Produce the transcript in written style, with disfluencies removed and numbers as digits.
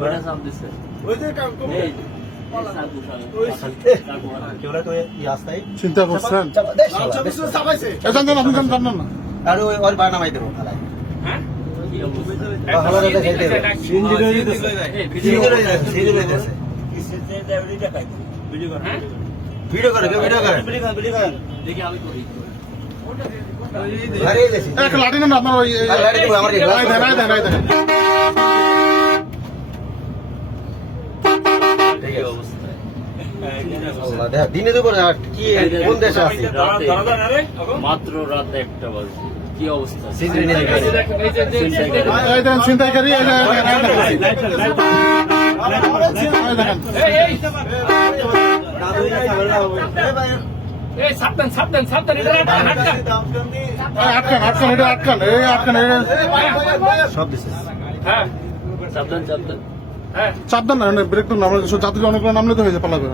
ওটা চাপ দিচ্ছে চিন্তা করছেন না আর ওর বার নামাই দেবো ভিডিও করে দেখি আমি করি একটা লাঠি নেন আপনার ওই দিনে দুপুরে কি কোন দেশে আছে মাত্র রাত 1টা বাজে কি অবস্থা ছিনতাইকারী সাবধান আটকান সব দিছে হ্যাঁ সাবধান সাবধান না ব্রেক তো নামলে যাত্রী অনেক নামলে তো হয়েছে পালাবে